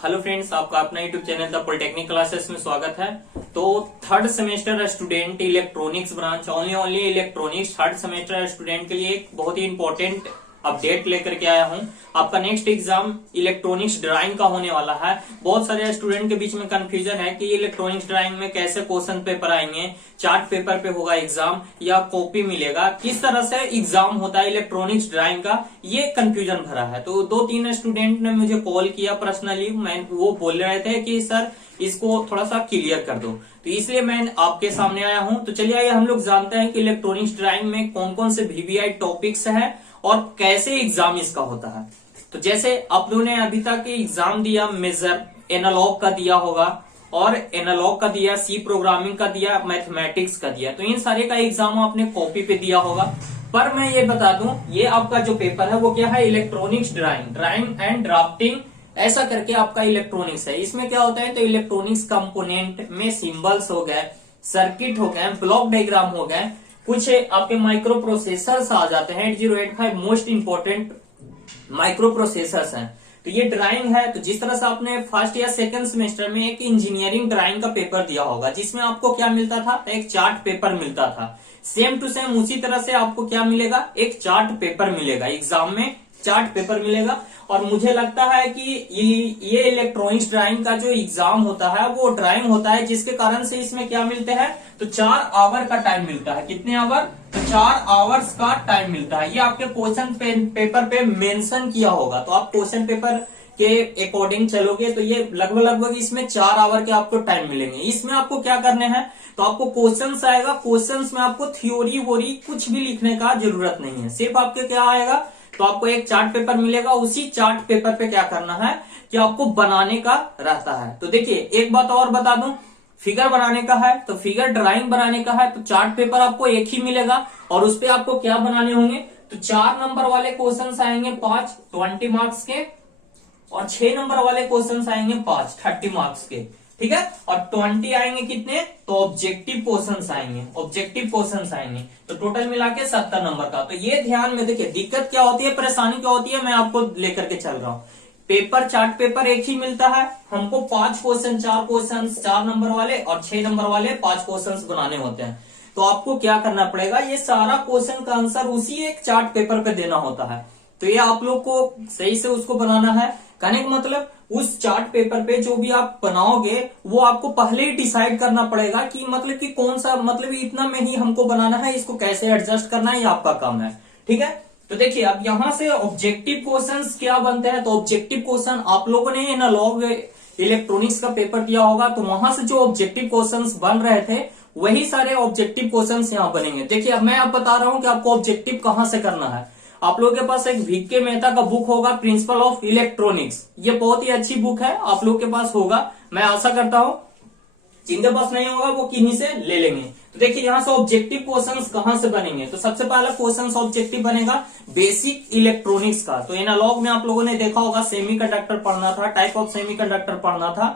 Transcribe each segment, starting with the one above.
Hello friends, आपका अपना YouTube channel the polytechnic classes में स्वागत है। तो third semester student electronics branch only electronics third semester student के लिए एक बहुत ही इंपॉर्टेंट अपडेट लेकर के आया हूं। आपका नेक्स्ट एग्जाम इलेक्ट्रॉनिक्स ड्राइंग का होने वाला है। बहुत सारे स्टूडेंट के बीच में कंफ्यूजन है कि इलेक्ट्रॉनिक्स ड्राइंग में कैसे क्वेश्चन पेपर आएंगे, चार्ट पेपर पे होगा एग्जाम या कॉपी मिलेगा, किस तरह से एग्जाम होता है इलेक्ट्रॉनिक्स ड्राइंग का, ये कंफ्यूजन भरा है। तो 2-3 स्टूडेंट ने मुझे कॉल किया पर्सनली, वो बोल रहे थे कि सर इसको थोड़ा सा क्लियर कर दो, तो इसलिए मैं आपके सामने आया हूं। तो चलिए आइए हम लोग जानते हैं कि इलेक्ट्रॉनिक्स ड्राइंग में कौन कौन से वीवीआई टॉपिक्स है और कैसे एग्जाम इसका होता है। तो जैसे आप लोगों ने अभी तक एग्जाम दिया, मेजर एनालॉग का दिया होगा और एनालॉग का दिया, सी प्रोग्रामिंग का दिया, मैथमेटिक्स का दिया, तो इन सारे का एग्जाम आपने कॉपी पे दिया होगा। पर मैं ये बता दूं, ये आपका जो पेपर है वो क्या है, इलेक्ट्रॉनिक्स ड्राइंग एंड ड्राफ्टिंग, ऐसा करके आपका इलेक्ट्रॉनिक्स है। इसमें क्या होता है, तो इलेक्ट्रॉनिक्स कंपोनेंट में सिंबल्स हो गए, सर्किट हो गए, ब्लॉक डायग्राम हो गए, कुछ आपके माइक्रो प्रोसेसर्स आ जाते हैं। 8085 मोस्ट इंपोर्टेंट माइक्रो प्रोसेसर्स हैं। तो ये ड्राइंग है। तो जिस तरह से आपने फर्स्ट या सेकंड सेमेस्टर में एक इंजीनियरिंग ड्राइंग का पेपर दिया होगा, जिसमें आपको क्या मिलता था, एक चार्ट पेपर मिलता था। सेम टू सेम उसी तरह से आपको क्या मिलेगा, एक चार्ट पेपर मिलेगा। एग्जाम में चार्ट पेपर मिलेगा। और मुझे लगता है कि ये इलेक्ट्रॉनिक्स ड्राइंग का जो एग्जाम होता है वो ड्राइंग होता है, जिसके कारण से इसमें क्या मिलते हैं, तो 4 आवर का टाइम मिलता है। कितने आवर, तो 4 आवर्स का टाइम मिलता है। ये आपके क्वेश्चन पेपर पे मेंशन किया होगा। तो आप क्वेश्चन पेपर के अकॉर्डिंग चलोगे तो ये लगभग इसमें 4 आवर के आपको टाइम मिलेंगे। इसमें आपको क्या करने हैं, तो आपको क्वेश्चंस आएगा, क्वेश्चंस में आपको थ्योरी वोरी कुछ भी लिखने का जरूरत नहीं है। सिर्फ आपके क्या आएगा, तो आपको एक चार्ट पेपर मिलेगा। उसी चार्ट पेपर पे क्या करना है कि आपको बनाने का रहता है। तो देखिए एक बात और बता दूं, फिगर बनाने का है तो फिगर ड्राइंग बनाने का है तो चार्ट पेपर आपको एक ही मिलेगा और उस पे आपको क्या बनाने होंगे, तो 4 नंबर वाले क्वेश्चंस आएंगे 5 20 मार्क्स के, और 6 नंबर वाले क्वेश्चंस आएंगे 5 30 मार्क्स के, ठीक है। और 20 आएंगे कितने, तो ऑब्जेक्टिव क्वेश्चंस आएंगे, तो टोटल मिला के 70 नंबर का। तो ये ध्यान में देखिए, दिक्कत क्या होती है, परेशानी क्या होती है, मैं आपको लेकर के चल रहा हूं। पेपर चार्ट पेपर एक ही मिलता है, हमको 5 क्वेश्चन 4 क्वेश्चन 4 नंबर वाले और 6 नंबर वाले 5 क्वेश्चन बनाने होते हैं। तो आपको क्या करना पड़ेगा, ये सारा क्वेश्चन का आंसर उसी एक चार्ट पेपर पे देना होता है। तो ये आप लोग को सही से उसको बनाना है। कहने का मतलब, उस चार्ट पेपर पे जो भी आप बनाओगे वो आपको पहले ही डिसाइड करना पड़ेगा कि मतलब कि कौन सा, मतलब इतना में ही हमको बनाना है, इसको कैसे एडजस्ट करना है, ये आपका काम है, ठीक है। तो देखिए अब यहां से ऑब्जेक्टिव क्वेश्चंस क्या बनते हैं, तो ऑब्जेक्टिव क्वेश्चन आप लोगों ने एनालॉग इलेक्ट्रॉनिक्स का पेपर दिया होगा, तो वहां से जो ऑब्जेक्टिव क्वेश्चंस बन रहे थे वही सारे ऑब्जेक्टिव क्वेश्चंस यहाँ बनेंगे। देखिए अब मैं आप बता रहा हूं कि आपको ऑब्जेक्टिव कहां से करना है। आप लोगों के पास एक वीके मेहता का बुक होगा, प्रिंसिपल ऑफ इलेक्ट्रॉनिक्स। ये बहुत ही अच्छी बुक है, आप लोग के पास होगा, मैं आशा करता हूं। जिनके पास नहीं होगा वो किन्हीं से ले लेंगे। तो देखिए यहां से ऑब्जेक्टिव क्वेश्चंस कहां से बनेंगे, तो सबसे पहला क्वेश्चंस ऑब्जेक्टिव बनेगा बेसिक इलेक्ट्रॉनिक्स का। तो एनालॉग में आप लोगों ने देखा होगा, सेमीकंडक्टर पढ़ना था, टाइप ऑफ सेमीकंडक्टर पढ़ना था।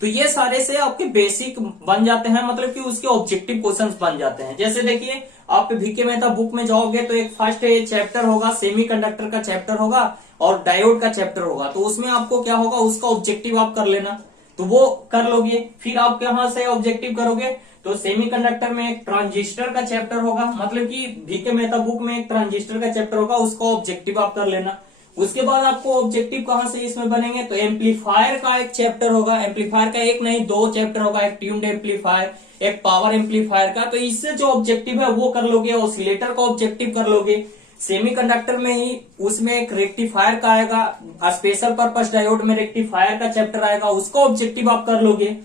तो ये सारे से आपके बेसिक बन जाते हैं, मतलब कि उसके ऑब्जेक्टिव क्वेश्चंस बन जाते हैं। जैसे देखिए आप वीके मेहता बुक में जाओगे तो एक फर्स्ट चैप्टर होगा, सेमीकंडक्टर का चैप्टर होगा और डायोड का चैप्टर होगा। तो उसमें आपको क्या होगा, उसका ऑब्जेक्टिव आप कर लेना, तो वो कर लोगे। फिर आप यहां से ऑब्जेक्टिव करोगे तो सेमीकंडक्टर में एक ट्रांजिस्टर का चैप्टर होगा, मतलब कि वीके मेहता बुक में एक ट्रांजिस्टर का चैप्टर होगा, उसका ऑब्जेक्टिव आप कर लेना। उसके बाद आपको ऑब्जेक्टिव कहां से इसमें बनेंगे, तो एम्पलीफायर का एक चैप्टर होगा। एम्पलीफायर का एक नहीं 2 चैप्टर होगा, एक ट्यून्ड एम्पलीफायर, एक पावर एम्पलीफायर का। तो इससे जो ऑब्जेक्टिव है वो कर लोगे। ऑसिलेटर का ऑब्जेक्टिव कर लोगे। सेमीकंडक्टर में ही उसमें एक रेक्टिफायर का आएगा, स्पेशल पर्पस डायोड में रेक्टिफायर का चैप्टर आएगा, उसका ऑब्जेक्टिव आप कर लोगे।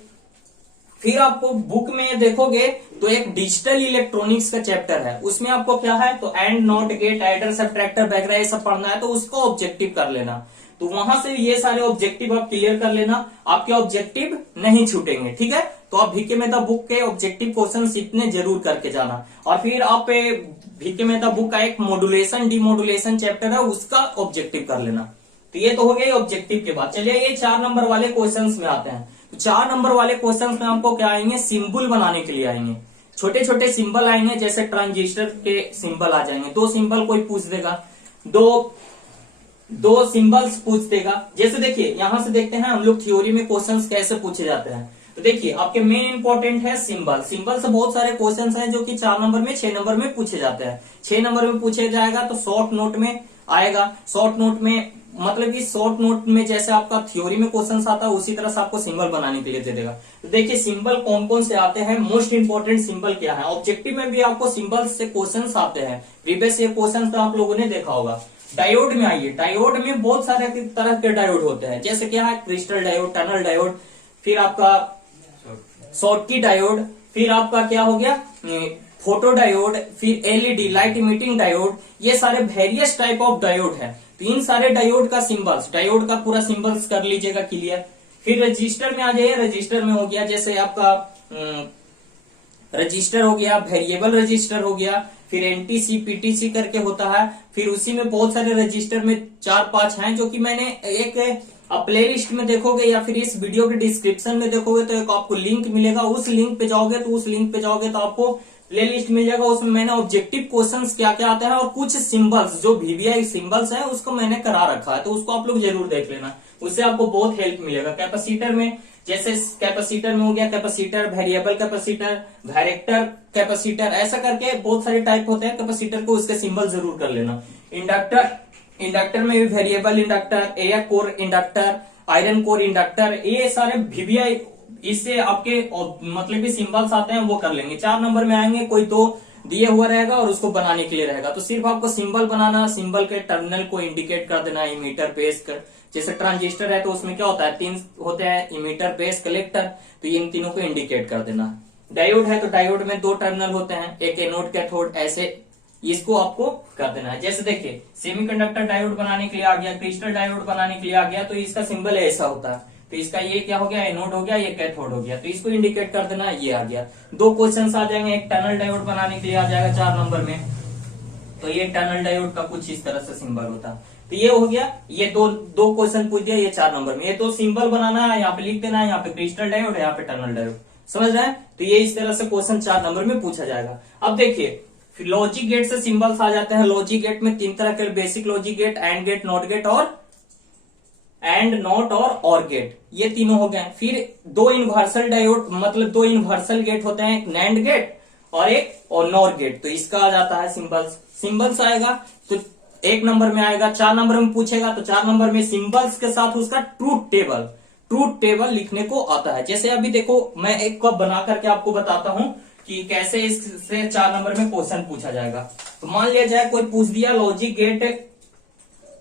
फिर आपको बुक में देखोगे तो एक डिजिटल इलेक्ट्रॉनिक्स का चैप्टर है, उसमें आपको क्या है, तो and not gate adder subtractor वगैरह ये सब पढ़ना है, तो उसको ऑब्जेक्टिव कर लेना। तो वहां से ये सारे ऑब्जेक्टिव आप क्लियर कर लेना, आपके ऑब्जेक्टिव नहीं छूटेंगे, ठीक है। तो आप वीके मेहता बुक के ऑब्जेक्टिव क्वेश्चंस इतने जरूर करके जाना। और फिर आप वीके मेहता बुक का एक मॉड्यूलेशन डिमॉड्यूलेशन चैप्टर है, उसका ऑब्जेक्टिव कर लेना। तो ये तो हो गया ऑब्जेक्टिव के बाद। चलिए ये 4 नंबर वाले क्वेश्चंस में आते हैं। तो 4 नंबर वाले क्वेश्चंस में आपको क्या आएंगे, सिंबल बनाने के लिए आएंगे। छोटे छोटे सिंबल आएंगे, जैसे ट्रांजिस्टर के सिंबल आ जाएंगे। 2 सिंबल कोई पूछ देगा, 2 दो सिंबल्स पूछ देगा। जैसे देखिए यहां से देखते हैं हम लोग थ्योरी में क्वेश्चंस कैसे पूछे जाते हैं। तो देखिए आपके मेन इंपॉर्टेंट है सिंबल। सिंबल से बहुत सारे क्वेश्चंस हैं जो कि 4 नंबर में 6 नंबर में पूछे जाते हैं। 6 नंबर में पूछे जाएगा तो शॉर्ट नोट में आएगा। शॉर्ट नोट में मतलब कि शॉर्ट नोट में जैसे आपका थ्योरी में क्वेश्चंस आता है उसी तरह से आपको सिंबल बनाने के लिए दे देगा। तो देखिए सिंबल कौन कौन से आते हैं, मोस्ट इंपॉर्टेंट सिंबल क्या है। ऑब्जेक्टिव में भी आपको सिंबल से क्वेश्चंस आते हैं। प्रीवियस ये क्वेश्चन तो आप लोगों ने देखा होगा। डायोड में आइए, डायोड में बहुत सारे तरह के डायोड होते हैं। जैसे क्या है, क्रिस्टल डायोड, टनल डायोड, फिर आपका शॉर्टकी डायोड, फिर आपका क्या हो गया फोटो डायोड, फिर एलईडी लाइट इमिटिंग डायोड। ये सारे वेरियस टाइप ऑफ डायोड है। तो इन सारे डायोड का सिंबल्स, डायोड का पूरा सिंबल्स कर लीजिएगा क्लियर। फिर रजिस्टर में आ जाइए। रजिस्टर में हो गया जैसे आपका रजिस्टर हो गया, वेरिएबल रजिस्टर हो गया, फिर एनटीसी पीटीसी करके होता है। फिर उसी में बहुत सारे रजिस्टर में 4-5 हैं जो कि मैंने एक प्ले लिस्ट में देखोगे या फिर इस वीडियो के डिस्क्रिप्शन में देखोगे तो एक आपको लिंक मिलेगा। उस लिंक पे जाओगे तो आपको प्ले लिस्ट मिल जाएगा। उसमें मैंने ऑब्जेक्टिव क्वेश्चंस क्या क्या आता है और कुछ सिंबल्स जो वीवीआई सिंबल्स है उसको मैंने करा रखा है। तो उसको आप लोग जरूर देख लेना, उससे आपको बहुत हेल्प मिलेगा। कैपेसिटर में जैसे कैपेसिटर में हो गया capacitor, variable capacitor, director capacitor, ऐसा करके बहुत सारे टाइप होते हैं कैपेसिटर को, उसके सिंबल जरूर कर लेना। इंडक्टर में भी variable inductor, air core inductor, iron core inductor, ये सारे वीवीआई इससे आपके मतलब कि सिंबल्स आते हैं वो कर लेंगे। 4 नंबर में आएंगे, कोई तो दिए हुआ रहेगा और उसको बनाने के लिए रहेगा। तो सिर्फ आपको सिंबल बनाना, सिंबल के टर्मिनल को इंडिकेट कर देना, इमीटर बेस कर। जैसे ट्रांजिस्टर है तो उसमें क्या होता है, 3 होते हैं, इमीटर बेस कलेक्टर। तो इन तीनों को इंडिकेट कर देना। डायोड है तो डायोड में 2 टर्मिनल होते हैं, एक एनोड कैथोड, ऐसे इसको आपको कर देना है। जैसे देखिए सेमीकंडक्टर डायोड बनाने के लिए आ गया, क्रिस्टल डायोड बनाने के लिए आ गया, तो इसका सिंबल ऐसा होता है। तो इसका ये क्या हो गया, एनोड हो गया, ये कैथोड हो गया। तो इसको इंडिकेट कर देना, ये आ गया। 2 क्वेश्चंस आ जाएंगे। एक टनल डायोड बनाने के लिए आ जाएगा 4 नंबर में। तो ये टनल डायोड का कुछ इस तरह से सिंबल होता है। तो ये हो गया, ये दो क्वेश्चन पूछ दिया ये 4 नंबर में। ये तो सिंबल बनाना है, यहाँ पे लिख देना है, यहाँ पे क्रिस्टल डायोड है, यहाँ पे टनल डायोड। समझ रहे हैं? तो ये इस तरह से क्वेश्चन 4 नंबर में पूछा जाएगा। अब देखिए फिर लॉजिक गेट से सिंबल्स आ जाते हैं। लॉजिक गेट में 3 तरह के, basic logic gate, and gate, not gate and not और गेट, ये तीनों हो गए। फिर 2 यूनिवर्सल डायोड मतलब 2 यूनिवर्सल गेट होते हैं, एक नैंड गेट और एक नॉर गेट। तो इसका आ जाता है सिंबल्स आएगा। तो 1 नंबर में आएगा। 4 नंबर में पूछेगा तो 4 नंबर में सिंबल्स के साथ उसका ट्रूथ टेबल लिखने को आता है। जैसे अभी देखो मैं एक को बना करके आपको बताता हूं कि कैसे इससे 4 नंबर में क्वेश्चन पूछा जाएगा। तो मान लिया जाए कोई पूछ दिया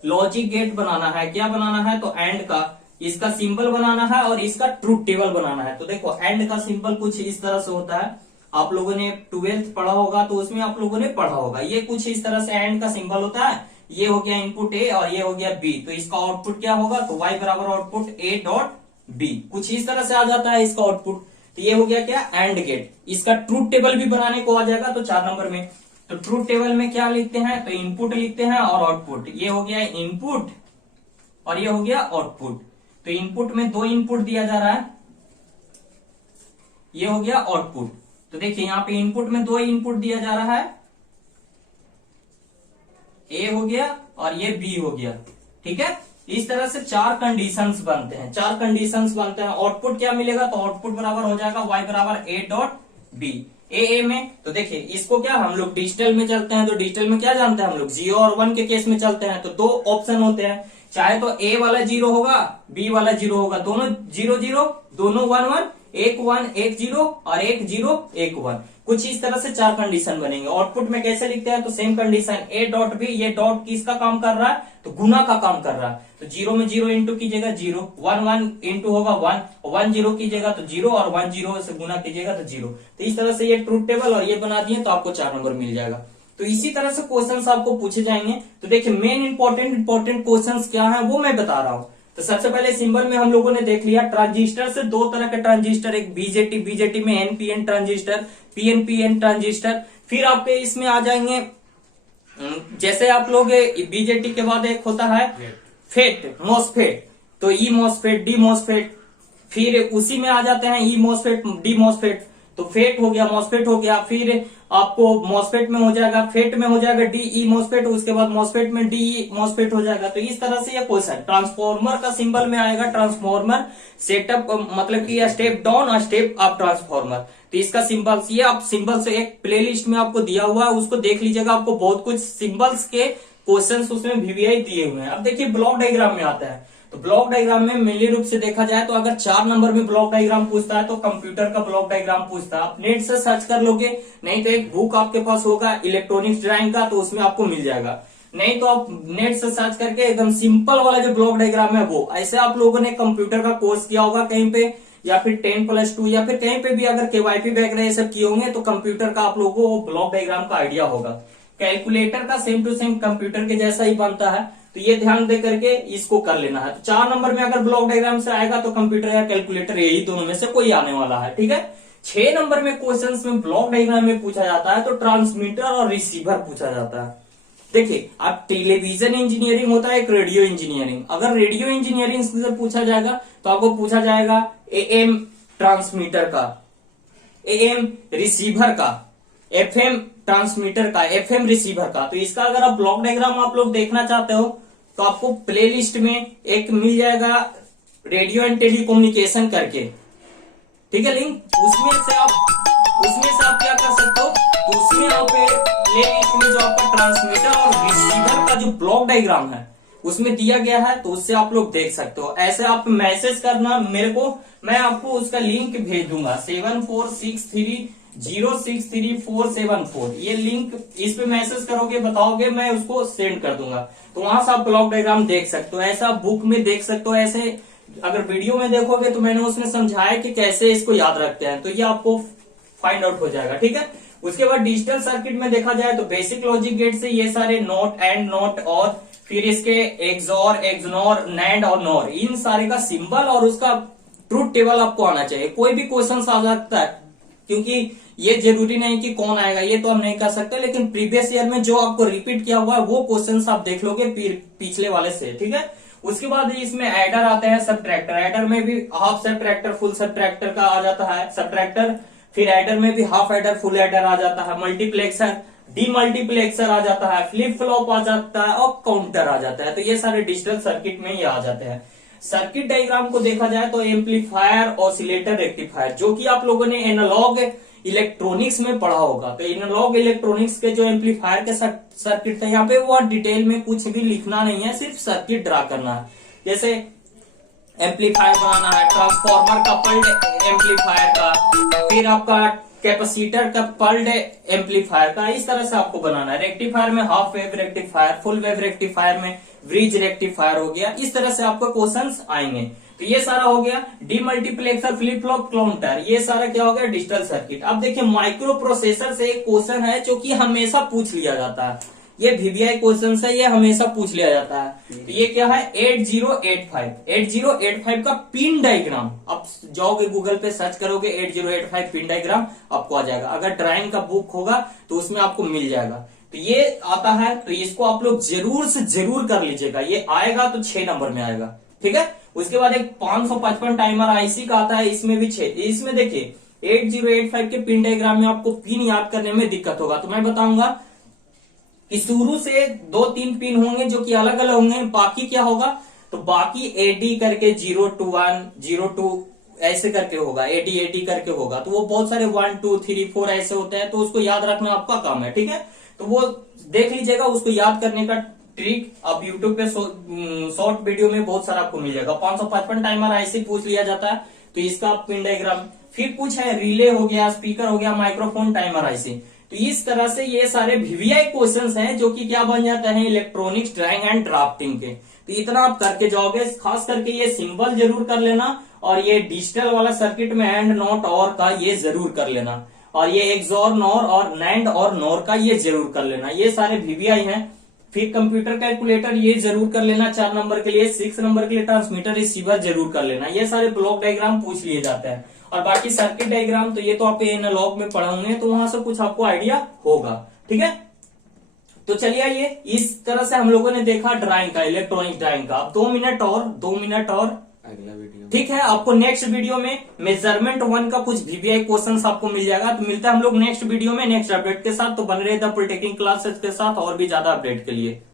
लॉजिक गेट बनाना है, क्या बनाना है, तो एंड का इसका सिंबल बनाना है और इसका ट्रूथ टेबल बनाना है। तो देखो एंड का सिंबल कुछ इस तरह से होता है। आप लोगों ने 12th पढ़ा होगा तो उसमें आप लोगों ने पढ़ा होगा। ये कुछ इस तरह से एंड का सिंबल होता है। ये हो गया इनपुट ए और ये हो गया बी। तो इसका आउटपुट क्या होगा, तो y बराबर आउटपुट ए डॉट बी, कुछ इस तरह से आ जाता है इसका आउटपुट। तो ये हो गया क्या, एंड गेट। इसका ट्रूथ टेबल भी बनाने को आ जाएगा तो 4 नंबर में। तो ट्रूथ टेबल में क्या लिखते हैं, तो इनपुट लिखते हैं और आउटपुट। ये हो गया इनपुट और ये हो गया आउटपुट। तो इनपुट में 2 इनपुट दिया जा रहा है, ये हो गया आउटपुट। तो देखिए यहाँ पे इनपुट में 2 इनपुट दिया जा रहा है, ए हो गया और ये बी हो गया। ठीक है, इस तरह से 4 कंडीशंस बनते हैं। 4 कंडीशंस बनते हैं। आउटपुट क्या मिलेगा, तो आउटपुट बराबर हो जाएगा y बराबर ए डॉट बी। ए में तो देखिए इसको क्या हम लोग डिजिटल में चलते हैं, तो डिजिटल में क्या जानते हैं हम लोग, 0 और 1 के केस में चलते हैं। तो 2 ऑप्शन होते हैं, चाहे तो ए वाला 0 होगा, बी वाला 0 होगा, दोनों 0 0, दोनों 1 1, एक 1 एक 0 और एक 0 एक 1। कुछ इस तरह से 4 कंडीशन बनेंगे। आउटपुट में कैसे लिखते हैं, तो same condition A dot B. ये डॉट किसका काम कर रहा है, तो गुना का काम कर रहा है। तो 0 में 0 इंटू कीजिएगा 0, 1 1 इंटू होगा 1, 1 0 कीजिएगा तो 0 और 1 0 से गुना कीजिएगा तो 0। तो इस तरह से ये ट्रूथ टेबल और ये बना दिए तो आपको 4 नंबर मिल जाएगा। तो इसी तरह से क्वेश्चंस आपको पूछे जाएंगे। तो देखिए मेन इंपॉर्टेंट क्वेश्चंस क्या है वो मैं बता रहा हूं। तो सबसे पहले सिंबल में हम लोगों ने देख लिया ट्रांजिस्टर से 2 तरह के ट्रांजिस्टर, एक बीजेटी में एनपीएन ट्रांजिस्टर, पीएनपीएन ट्रांजिस्टर। फिर आपके इसमें आ जाएंगे, जैसे आप लोग बीजेटी के बाद एक होता है फेट मॉसफेट, तो ई मॉसफेट, डी मॉसफेट। फिर उसी में आ जाते हैं ई मॉसफेट, डी मॉसफेट। तो फेट हो गया, मॉसफेट हो गया, फिर आपको मॉसफेट में हो जाएगा, फेट में हो जाएगा डीई मॉसफेट, उसके बाद मॉसफेट में डीई मॉसफेट हो जाएगा। तो इस तरह से ये क्वेश्चन ट्रांसफॉर्मर का सिंबल में आएगा, ट्रांसफॉर्मर सेटअप मतलब कि step down step up transformer. तो इसका सिंबल्स ये आप सिंबल्स एक प्लेलिस्ट में आपको दिया हुआ है, उसको देख लीजिएगा, आपको बहुत कुछ सिंबल्स के क्वेश्चंस उसमें वीवीआई दिए हुए हैं। अब देखिए ब्लॉक डायग्राम में आता है, तो ब्लॉक डायग्राम में मेनली रूप से देखा जाए तो अगर 4 नंबर में ब्लॉक डायग्राम पूछता है तो कंप्यूटर का ब्लॉक डायग्राम पूछता है। आप नेट से सर्च कर लोगे, नहीं तो एक बुक आपके पास होगा इलेक्ट्रॉनिक्स ड्राइंग का, तो उसमें आपको मिल जाएगा। नहीं तो आप नेट से सर्च करके एकदम सिंपल वाला जो ब्लॉक डायग्राम है वो, ऐसे आप लोगों ने कंप्यूटर का कोर्स किया होगा कहीं पे, या फिर 10+2 या फिर कहीं पे भी अगर केवाईपी वगैरह ये सब किए होंगे तो कंप्यूटर का आप लोगों को ब्लॉक डायग्राम का आइडिया होगा। कैलकुलेटर का सेम टू सेम कंप्यूटर के जैसा ही बनता है, तो ये ध्यान दे करके इसको कर लेना है। तो 4 नंबर में अगर ब्लॉक डायग्राम से आएगा तो कंप्यूटर या कैलकुलेटर यही दोनों में से कोई आने वाला है, ठीक है। 6 नंबर में क्वेश्चंस में ब्लॉक डायग्राम में पूछा जाता है तो ट्रांसमीटर और रिसीवर पूछा जाता है। देखिए अब टेलीविजन इंजीनियरिंग होता है एक रेडियो इंजीनियरिंग, अगर रेडियो इंजीनियरिंग से पूछा जाएगा तो आपको पूछा जाएगा एएम ट्रांसमीटर का, एएम रिसीवर का, एफएम ट्रांसमीटर का, एफएम रिसीवर का। तो इसका अगर आप ब्लॉक डायग्राम आप लोग देखना चाहते हो तो आपको प्लेलिस्ट में एक मिल जाएगा रेडियो एंड टेलीकम्युनिकेशन करके, ठीक है, लिंक, उसमें से आप क्या कर सकते हो, तो उसमें आप प्लेलिस्ट में जो आपका ट्रांसमीटर और रिसीवर का जो ब्लॉक डायग्राम है उसमें दिया गया है, तो उससे आप लोग देख सकते हो। ऐसे आप मैसेज करना मेरे को, मैं आपको उसका लिंक भेज दूंगा 7463063474, ये लिंक इस पे मैसेज करोगे, बताओगे, मैं उसको सेंड कर दूंगा, तो वहां से आप ब्लॉक डायग्राम देख सकते हो। ऐसा बुक में देख सकते हो, ऐसे अगर वीडियो में देखोगे तो मैंने उसमें समझाया कि कैसे इसको याद रखते हैं, तो ये आपको फाइंड आउट हो जाएगा, ठीक है। उसके बाद डिजिटल सर्किट में देखा जाए तो बेसिक लॉजिक गेट से ये सारे नॉट एंड नॉट और फिर इसके एक्सॉर, एक्सनॉर, नैंड और नॉर, इन सारे का सिंबल और उसका ट्रूथ टेबल आपको आना चाहिए। कोई भी क्वेश्चन आ सकता है, क्योंकि ये जरूरी नहीं कि कौन आएगा ये तो हम नहीं कर सकते, लेकिन प्रीवियस ईयर में जो आपको रिपीट किया हुआ है वो क्वेश्चन आप देख लोगे पिछले वाले से, ठीक है। उसके बाद इसमें एडर आते हैं, सबट्रैक्टर, एडर में भी हाफ सबट्रैक्टर फुल सबट्रैक्टर का आ जाता है सबट्रैक्टर, फिर एडर में भी हाफ एडर फुल एडर आ जाता है, मल्टीप्लेक्सर, डीमल्टीप्लेक्सर आ जाता है, फ्लिप फ्लॉप आ जाता है और काउंटर आ जाता है। तो ये सारे डिजिटल सर्किट में ही आ जाते हैं। सर्किट डायग्राम को देखा जाए तो एम्पलीफायर, ऑसिलेटर, रेक्टिफायर, जो कि आप लोगों ने एनालॉग इलेक्ट्रॉनिक्स में पढ़ा होगा। तो एनालॉग इलेक्ट्रॉनिक्स के जो एम्पलीफायर के सर्किट थे, यहाँ पे वो डिटेल में कुछ भी लिखना नहीं है, सिर्फ सर्किट ड्रा करना है। जैसे एम्पलीफायर बनाना है, ट्रांसफॉर्मर कपल्ड एम्पलीफायर का, फिर आपका कैपेसिटर कपल्ड एम्पलीफायर का, इस तरह से आपको बनाना है। रेक्टिफायर में half wave rectifier, full wave rectifier में ब्रिज रेक्टिफायर हो गया, इस तरह से आपको क्वेश्चंस आएंगे। तो ये सारा हो गया। डीमल्टीप्लेक्सर, फ्लिप फ्लॉप, काउंटर, ये सारा क्या हो गया डिजिटल सर्किट। अब देखिए माइक्रो प्रोसेसर से एक क्वेश्चन है जो कि हमेशा पूछ लिया जाता है, ये वीवीआई क्वेश्चन है, ये हमेशा पूछ लिया जाता है। तो ये क्या है 8085 का पिन डायग्राम। आप जाओगे गूगल पे सर्च करोगे 8085 पिन डायग्राम, आपको आ जाएगा। अगर ड्राइंग का बुक होगा तो उसमें आपको मिल जाएगा। तो ये आता है, तो इसको आप लोग जरूर से जरूर कर लीजिएगा, ये आएगा तो 6 नंबर में आएगा, ठीक है। उसके बाद एक 555 टाइमर आईसी का आता है, इसमें भी 6। इसमें देखिए 8085 के पिन डायग्राम में आपको पिन याद करने में दिक्कत होगा, तो मैं बताऊंगा कि शुरू से 2-3 पिन होंगे जो कि अलग अलग होंगे। बाकी क्या होगा, तो बाकी एडी करके 0 to 1, 0 to ऐसे करके होगा, एडी करके होगा। तो वो बहुत सारे 1 2 3 4 ऐसे होते हैं, तो उसको याद रखना आपका काम है, ठीक है। तो वो देख लीजिएगा, उसको याद करने का ट्रिक आप यूट्यूब पे शॉर्ट वीडियो में बहुत सारा आपको मिल जाएगा। 555 टाइमर ऐसे पूछ लिया जाता है, तो इसका पिन डायग्राम। फिर कुछ है रिले हो गया, स्पीकर हो गया, माइक्रोफोन, टाइमर ऐसे। तो इस तरह से ये सारे वीवीआई क्वेश्चंस हैं जो कि क्या बन जाते हैं इलेक्ट्रॉनिक्स ड्राइंग एंड ड्राफ्टिंग के। तो इतना आप करके जाओगे, खास करके ये सिंबल जरूर कर लेना, और ये डिजिटल वाला सर्किट में एंड नॉट और का ये जरूर कर लेना, और ये एक्सॉर नॉर और नैंड और नॉर का ये जरूर कर लेना। ये सारे वीवीआई हैं। फिर कंप्यूटर कैलकुलेटर ये जरूर कर लेना 4 नंबर के लिए। 6 नंबर के लिए ट्रांसमीटर रिसीवर जरूर कर लेना। ये सारे ब्लॉक डायग्राम पूछ लिए जाते हैं। और बाकी सर्किट डायग्राम तो ये तो आप एनालॉग में पढ़े होंगे, तो वहां से कुछ आपको आइडिया होगा, ठीक है। तो चलिए आइए, इस तरह से हम लोगों ने देखा ड्राइंग का, इलेक्ट्रॉनिक ड्राइंग का। अब 2 मिनट और अगला वीडियो। ठीक है, आपको नेक्स्ट वीडियो में मेजरमेंट 1 का कुछ वीवीआई क्वेश्चंस आपको मिल जाएगा। तो मिलता है हम लोग नेक्स्ट वीडियो में नेक्स्ट अपडेट के साथ। तो बन रहे द पॉलिटेक्निक क्लासेस के साथ और भी ज्यादा अपडेट के लिए।